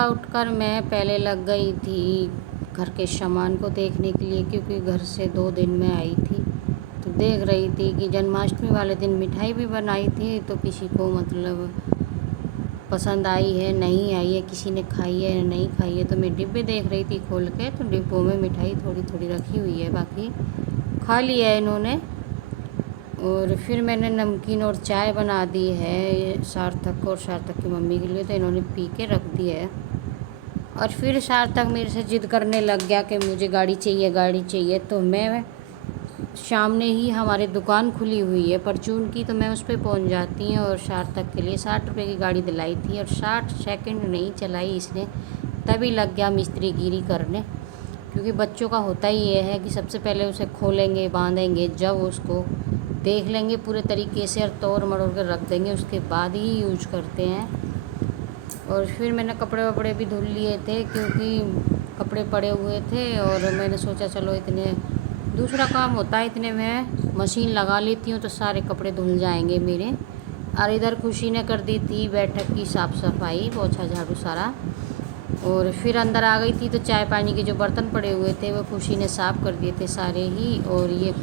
सुबह उठकर मैं पहले लग गई थी घर के सामान को देखने के लिए, क्योंकि घर से 2 दिन में आई थी। तो देख रही थी कि जन्माष्टमी वाले दिन मिठाई भी बनाई थी, तो किसी को मतलब पसंद आई है नहीं आई है, किसी ने खाई है नहीं खाई है। तो मैं डिब्बे देख रही थी खोल के, तो डिब्बों में मिठाई थोड़ी थोड़ी रखी हुई है, बाकी खा लिया है इन्होंने। और फिर मैंने नमकीन और चाय बना दी है सार्थक को और सार्थक की मम्मी के लिए, तो इन्होंने पी के रख दी है। और फिर सार्थक मेरे से ज़िद करने लग गया कि मुझे गाड़ी चाहिए गाड़ी चाहिए। तो मैं सामने ही हमारे दुकान खुली हुई है परचून की, तो मैं उस पर पहुँच जाती हूँ और सार्थक के लिए 60 रुपये की गाड़ी दिलाई थी। और 60 सेकंड नहीं चलाई इसने, तभी लग गया मिस्त्री गिरी करने। क्योंकि बच्चों का होता ही ये है कि सबसे पहले उसे खोलेंगे बांधेंगे, जब उसको देख लेंगे पूरे तरीके से और तोड़ मरोड़ कर रख देंगे, उसके बाद ही यूज करते हैं। और फिर मैंने कपड़े वपड़े भी धुल लिए थे, क्योंकि कपड़े पड़े हुए थे। और मैंने सोचा चलो इतने दूसरा काम होता है, इतने में मशीन लगा लेती हूँ तो सारे कपड़े धुल जाएंगे मेरे। और इधर खुशी ने कर दी थी बैठक की साफ़ सफाई, पोछा झाड़ू सारा। और फिर अंदर आ गई थी तो चाय पानी के जो बर्तन पड़े हुए थे वो खुशी ने साफ़ कर दिए थे सारे ही। और ये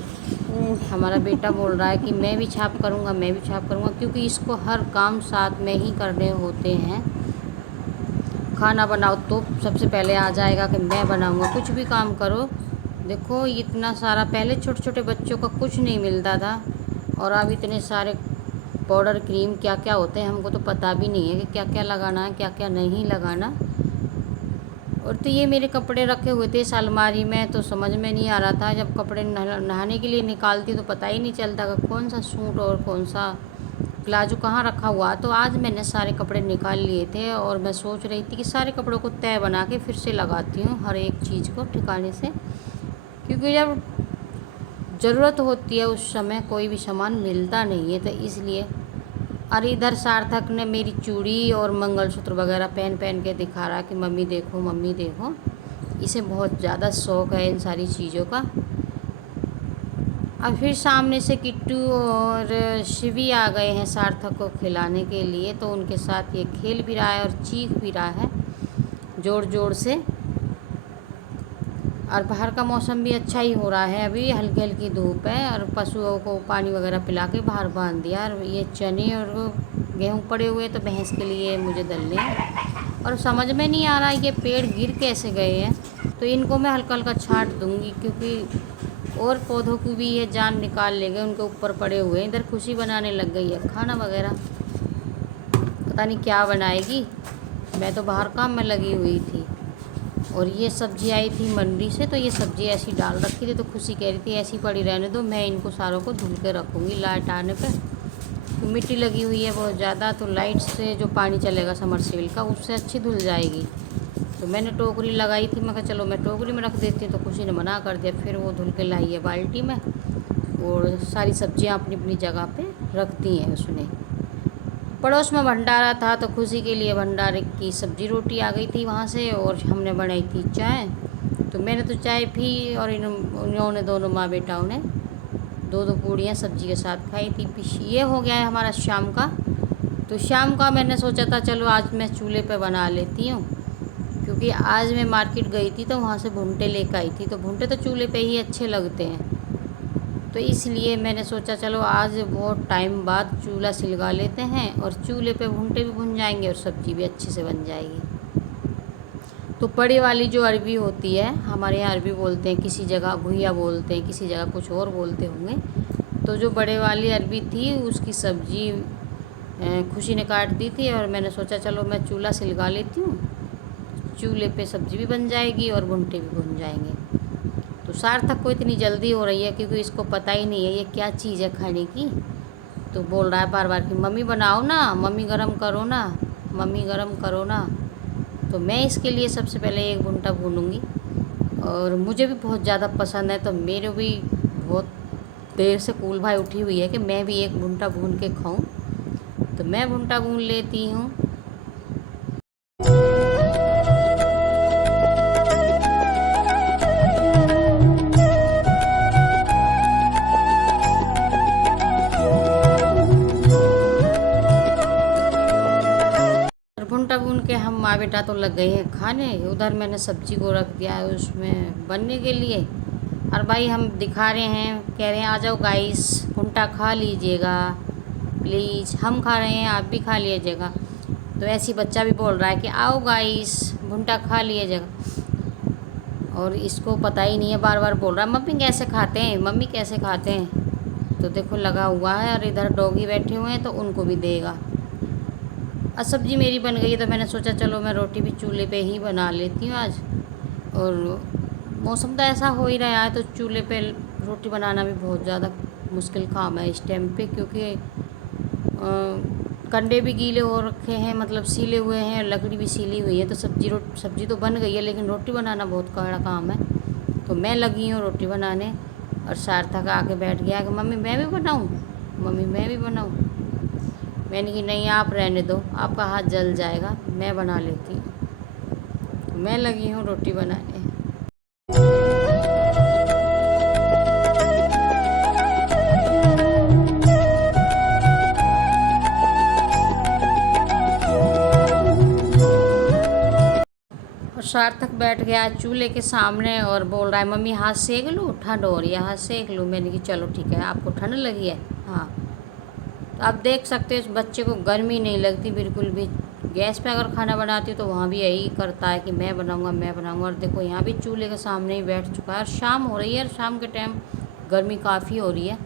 हमारा बेटा बोल रहा है कि मैं भी छाप करूँगा मैं भी छाप करूँगा, क्योंकि इसको हर काम साथ में ही करने होते हैं। खाना बनाओ तो सबसे पहले आ जाएगा कि मैं बनाऊँगा, कुछ भी काम करो। देखो इतना सारा, पहले छोटे छोटे बच्चों का कुछ नहीं मिलता था, और अब इतने सारे पाउडर क्रीम क्या क्या होते हैं हमको तो पता भी नहीं है कि क्या क्या लगाना है क्या क्या नहीं लगाना। और तो ये मेरे कपड़े रखे हुए थे इस अलमारी में, तो समझ में नहीं आ रहा था। जब कपड़े नहाने के लिए निकालती तो पता ही नहीं चलता कि कौन सा सूट और कौन सा प्लाजो कहाँ रखा हुआ। तो आज मैंने सारे कपड़े निकाल लिए थे और मैं सोच रही थी कि सारे कपड़ों को तय बना के फिर से लगाती हूँ हर एक चीज़ को ठिकाने से, क्योंकि जब ज़रूरत होती है उस समय कोई भी सामान मिलता नहीं है, तो इसलिए। और इधर सार्थक ने मेरी चूड़ी और मंगलसूत्र वगैरह पहन के दिखा रहा कि मम्मी देखो मम्मी देखो। इसे बहुत ज़्यादा शौक़ है इन सारी चीज़ों का। अब फिर सामने से किट्टू और शिवी आ गए हैं सार्थक को खिलाने के लिए, तो उनके साथ ये खेल भी रहा है और चीख भी रहा है ज़ोर ज़ोर से। और बाहर का मौसम भी अच्छा ही हो रहा है, अभी हल्की हल्की धूप है। और पशुओं को पानी वगैरह पिला के बाहर बांध दिया। और ये चने और गेहूँ पड़े हुए तो भैंस के लिए मुझे दलने, और समझ में नहीं आ रहा ये पेड़ गिर कैसे गए हैं। तो इनको मैं हल्का हल्का छांट दूँगी, क्योंकि और पौधों की भी ये जान निकाल लेंगे, उनके ऊपर पड़े हुए हैं। इधर खुशी बनाने लग गई है खाना वगैरह, पता नहीं क्या बनाएगी। मैं तो बाहर काम में लगी हुई थी। और ये सब्ज़ी आई थी मंडी से, तो ये सब्ज़ी ऐसी डाल रखी थी, तो खुशी कह रही थी ऐसी पड़ी रहने दो, मैं इनको सारों को धुल के रखूँगी लाइट आने पे। तो मिट्टी लगी हुई है बहुत ज़्यादा, तो लाइट से जो पानी चलेगा समरसेबल का उससे अच्छी धुल जाएगी। तो मैंने टोकरी लगाई थी, मैं कहा चलो मैं टोकरी में रख देती हूँ, तो खुशी ने मना कर दिया। फिर वो धुल के लाई है बाल्टी में, और सारी सब्जियाँ अपनी अपनी जगह पर रख दी हैं उसने। पड़ोस में भंडारा था, तो खुशी के लिए भंडारे की सब्जी रोटी आ गई थी वहाँ से, और हमने बनाई थी चाय। तो मैंने तो चाय पी, और इन्होंने दोनों माँ बेटाओं ने 2-2 पूड़ियाँ सब्जी के साथ खाई थी। ये हो गया है हमारा शाम का। तो शाम का मैंने सोचा था चलो आज मैं चूल्हे पे बना लेती हूँ, क्योंकि आज मैं मार्केट गई थी तो वहाँ से भुंटे लेकर आई थी। तो भुंटे तो चूल्हे पे ही अच्छे लगते हैं, तो इसलिए मैंने सोचा चलो आज बहुत टाइम बाद चूल्हा सिलगा लेते हैं, और चूल्हे पे भुंटे भी भुन जाएंगे और सब्ज़ी भी अच्छे से बन जाएगी। तो बड़ी वाली जो अरबी होती है, हमारे यहाँ अरबी बोलते हैं, किसी जगह घुइया बोलते हैं, किसी जगह कुछ और बोलते होंगे। तो जो बड़े वाली अरबी थी उसकी सब्ज़ी खुशी ने काट दी थी, और मैंने सोचा चलो मैं चूल्हा सिलगा लेती हूँ, चूल्हे पे सब्ज़ी भी बन जाएगी और भुंटे भी भुन जाएंगे। तो सार्थक को इतनी जल्दी हो रही है, क्योंकि इसको पता ही नहीं है ये क्या चीज़ है खाने की। तो बोल रहा है बार बार कि मम्मी बनाओ ना, मम्मी गरम करो ना, मम्मी गरम करो ना। तो मैं इसके लिए सबसे पहले एक भुंटा भूनूंगी, और मुझे भी बहुत ज़्यादा पसंद है, तो मेरे भी बहुत देर से कूल भाई उठी हुई है कि मैं भी एक भुंटा भून के खाऊं। तो मैं भुंटा भून लेती हूँ। भूनटा भून के हम माँ बेटा तो लग गए हैं खाने। उधर मैंने सब्जी को रख दिया है उसमें बनने के लिए। और भाई हम दिखा रहे हैं, कह रहे हैं आ जाओ गाइस, भुंटा खा लीजिएगा प्लीज़, हम खा रहे हैं आप भी खा लीजिएगा। तो ऐसी बच्चा भी बोल रहा है कि आओ गाइस भुंटा खा लीजिएगा। और इसको पता ही नहीं है, बार बार बोल रहा है मम्मी कैसे खाते हैं, मम्मी कैसे खाते हैं। तो देखो लगा हुआ है, और इधर डॉगी बैठे हुए हैं तो उनको भी देगा। और सब्ज़ी मेरी बन गई है तो मैंने सोचा चलो मैं रोटी भी चूल्हे पे ही बना लेती हूँ आज। और मौसम तो ऐसा हो ही रहा है तो चूल्हे पे रोटी बनाना भी बहुत ज़्यादा मुश्किल काम है इस टाइम पे, क्योंकि कंडे भी गीले हो रखे हैं, मतलब सीले हुए हैं, लकड़ी भी सीली हुई है। तो सब्ज़ी तो बन गई है, लेकिन रोटी बनाना बहुत कड़ा काम है। तो मैं लगी हूँ रोटी बनाने, और सार्थक आके बैठ गया कि मम्मी मैं भी बनाऊँ, मम्मी मैं भी बनाऊँ। मैंने कि नहीं आप रहने दो, आपका हाथ जल जाएगा, मैं बना लेती हूँ। मैं लगी हूँ रोटी बनाने। और सार्थक बैठ गया चूल्हे के सामने और बोल रहा है मम्मी हाथ सेक लूँ, ठंड हो रही है हाथ सेक लूँ। मैंने कि चलो ठीक है, आपको ठंड लगी है। हाँ, तो आप देख सकते हो इस बच्चे को गर्मी नहीं लगती बिल्कुल भी। गैस पे अगर खाना बनाती हूँ तो वहाँ भी यही करता है कि मैं बनाऊँगा मैं बनाऊँगा। और देखो यहाँ भी चूल्हे के सामने ही बैठ चुका है। और शाम हो रही है, और शाम के टाइम गर्मी काफ़ी हो रही है,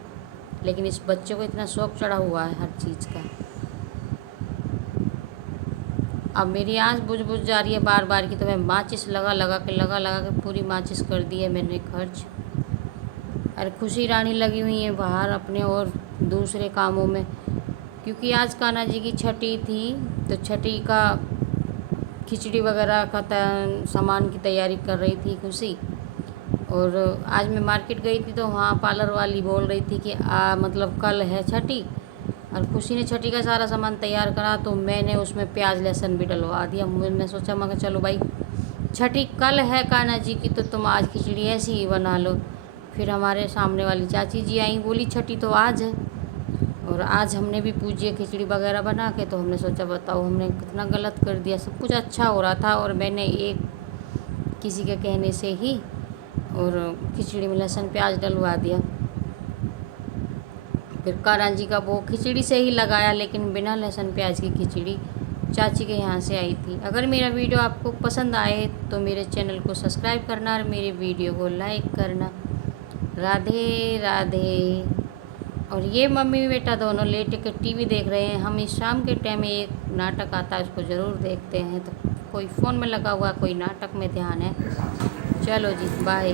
लेकिन इस बच्चे को इतना शौक़ चढ़ा हुआ है हर चीज़ का। अब मेरी आँच बुझ जा रही है बार बार की, तो मैं माचिस लगा के पूरी माचिस कर दी है मैंने खर्च। अरे खुशी रानी लगी हुई है बाहर अपने और दूसरे कामों में, क्योंकि आज कान्हा जी की छठी थी। तो छठी का खिचड़ी वगैरह का सामान की तैयारी कर रही थी खुशी। और आज मैं मार्केट गई थी तो वहाँ पार्लर वाली बोल रही थी कि मतलब कल है छठी, और खुशी ने छठी का सारा सामान तैयार करा। तो मैंने उसमें प्याज लहसुन भी डलवा दिया। मैंने सोचा मैं चलो भाई छठी कल है कान्हा जी की, तो तुम आज खिचड़ी ऐसी ही बना लो। फिर हमारे सामने वाली चाची जी आई, बोली छठी तो आज है, और आज हमने भी पूजी है खिचड़ी वगैरह बना के। तो हमने सोचा बताओ हमने कितना गलत कर दिया। सब कुछ अच्छा हो रहा था और मैंने एक किसी के कहने से ही और खिचड़ी में लहसुन प्याज डलवा दिया। फिर कान्हा जी का वो खिचड़ी से ही लगाया, लेकिन बिना लहसुन प्याज की खिचड़ी चाची के यहाँ से आई थी। अगर मेरा वीडियो आपको पसंद आए तो मेरे चैनल को सब्सक्राइब करना और मेरे वीडियो को लाइक करना। राधे राधे। और ये मम्मी बेटा दोनों लेट के टीवी देख रहे हैं। हम इस शाम के टाइम में एक नाटक आता है उसको ज़रूर देखते हैं। तो कोई फ़ोन में लगा हुआ, कोई नाटक में ध्यान है। चलो जी बाय।